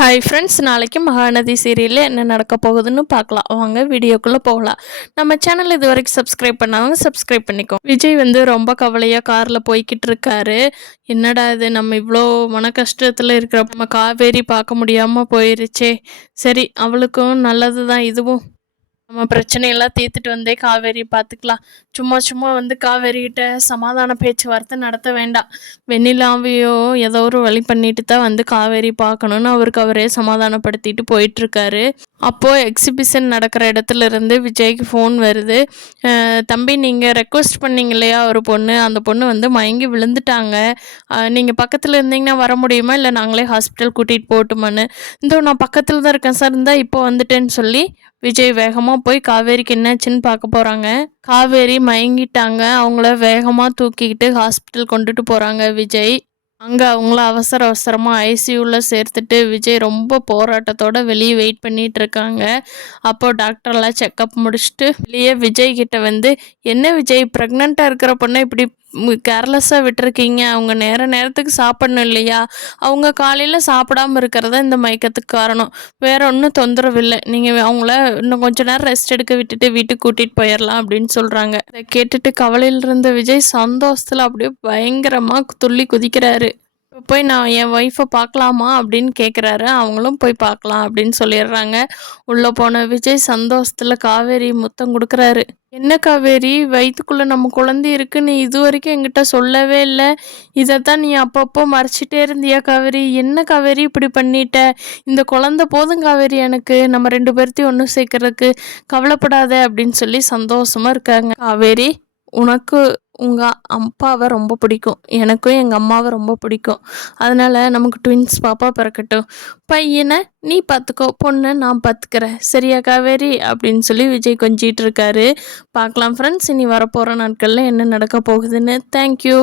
Hi friends, நாளைக்கு மகாநதி சீரியலில் என்ன நடக்க போகுதுன்னு பார்க்கலாம். வாங்க வீடியோக்குள்ளே போகலாம். நம்ம சேனல் இது வரைக்கும் சப்ஸ்கிரைப் பண்ணாங்க, சப்ஸ்கிரைப் பண்ணிக்கோ. விஜய் ரொம்ப கவலையாக காரில் போய்கிட்டு இருக்காரு. என்னடா இது, நம்ம இவ்வளோ மன கஷ்டத்தில் இருக்கிற நம்ம காவேரி பார்க்க முடியாமல் போயிருச்சே. சரி, அவளுக்கும் நல்லது தான் இதுவும். நம்ம பிரச்சனையெல்லாம் தீர்த்துட்டு வந்தே காவேரி பார்த்துக்கலாம். சும்மா சும்மா காவேரிகிட்ட சமாதான பேச்சுவார்த்தை நடத்த வேண்டாம். வெண்ணிலாவையோ ஏதோ ஒரு வழி பண்ணிட்டு தான் காவேரி பார்க்கணுன்னு அவரே சமாதானப்படுத்திட்டு போயிட்டுருக்காரு. அப்போது எக்ஸிபிஷன் நடக்கிற இடத்துல இருந்து விஜய்க்கு ஃபோன் வருது. தம்பி, நீங்கள் ரெக்வஸ்ட் பண்ணிங்க இல்லையா ஒரு பொண்ணு, அந்த பொண்ணு மயங்கி விழுந்துட்டாங்க. நீங்கள் பக்கத்தில் இருந்தீங்கன்னா வர முடியுமா, இல்லை நாங்களே ஹாஸ்பிட்டல் கூட்டிகிட்டு போகட்டுமான்னு. நான் பக்கத்தில் தான் இருக்கேன் சார், இருந்தால் இப்போ வந்துட்டேன்னு சொல்லி விஜய் வேகமாக போய் காவேரிக்கு என்னாச்சுன்னு பார்க்க போகிறாங்க. காவேரி மயங்கிட்டாங்க. அவங்கள வேகமாக தூக்கிக்கிட்டு ஹாஸ்பிட்டல் கொண்டுட்டு போகிறாங்க விஜய். அங்கே அவங்கள அவசர அவசரமாக ஐசியூவில் சேர்த்துட்டு விஜய் ரொம்ப போராட்டத்தோடு வெளியே வெயிட் பண்ணிகிட்டு இருக்காங்க. அப்போது டாக்டர்லாம் செக்கப் முடிச்சுட்டு வெளியே விஜய் கிட்ட என்ன விஜய், ப்ரெக்னெண்ட்டாக இருக்கிற பொண்ணை இப்படி கேர்லெஸ்ஸாக விட்டுருக்கீங்க, அவங்க நேரத்துக்கு சாப்பிடணும் இல்லையா, அவங்க காலையில் சாப்பிடாமல் இருக்கிறதா இந்த மயக்கத்துக்கு காரணம், வேற ஒன்றும் தொந்தரவு இல்லை, நீங்கள் அவங்கள இன்னும் கொஞ்ச நேரம் ரெஸ்ட் எடுக்க விட்டுட்டு வீட்டுக்கு கூட்டிகிட்டு போயிடலாம் அப்படின்னு சொல்கிறாங்க. இதை கேட்டுட்டு கவலையில் இருந்த விஜய் சந்தோஷத்தில் அப்படியே பயங்கரமாக துள்ளி குதிக்கிறாரு. போய் நான் என் ஒய்ஃபை பார்க்கலாமா அப்படின்னு கேட்குறாரு. அவங்களும் போய் பார்க்கலாம் அப்படின்னு சொல்லிடுறாங்க. உள்ளே போன விஜய் சந்தோஷத்தில் காவேரி முத்தம் கொடுக்குறாரு. என்ன காவேரி, வயிற்றுக்குள்ளே நம்ம குழந்தை இருக்குன்னு இது வரைக்கும் என்கிட்ட சொல்லவே இல்லை, இதைத்தான் நீ அப்பப்போ மறைச்சிட்டே இருந்தியா காவேரி, என்ன காவேரி இப்படி பண்ணிட்ட, இந்த குழந்தை போதும் காவேரி எனக்கு, நம்ம 2 பேர்த்தையும் ஒன்று சேர்க்கறதுக்கு, கவலைப்படாத அப்படின்னு சொல்லி சந்தோஷமாக இருக்காங்க. காவேரி, உனக்கு உங்கள் அப்பாவை ரொம்ப பிடிக்கும், எனக்கும் எங்கள் அம்மாவை ரொம்ப பிடிக்கும், அதனால் நமக்கு ட்வின்ஸ் பாப்பா பிறக்கட்டும், பையனை நீ பார்த்துக்கோ, பொண்ணை நான் பார்த்துக்கிறேன், சரியா காவேரி அப்படின்னு சொல்லி விஜய் கொஞ்சிட்டு இருக்காரு. பார்க்கலாம் ஃப்ரெண்ட்ஸ், இனி வரப்போகிற நாட்களில் என்ன நடக்க போகுதுன்னு. தேங்க்யூ.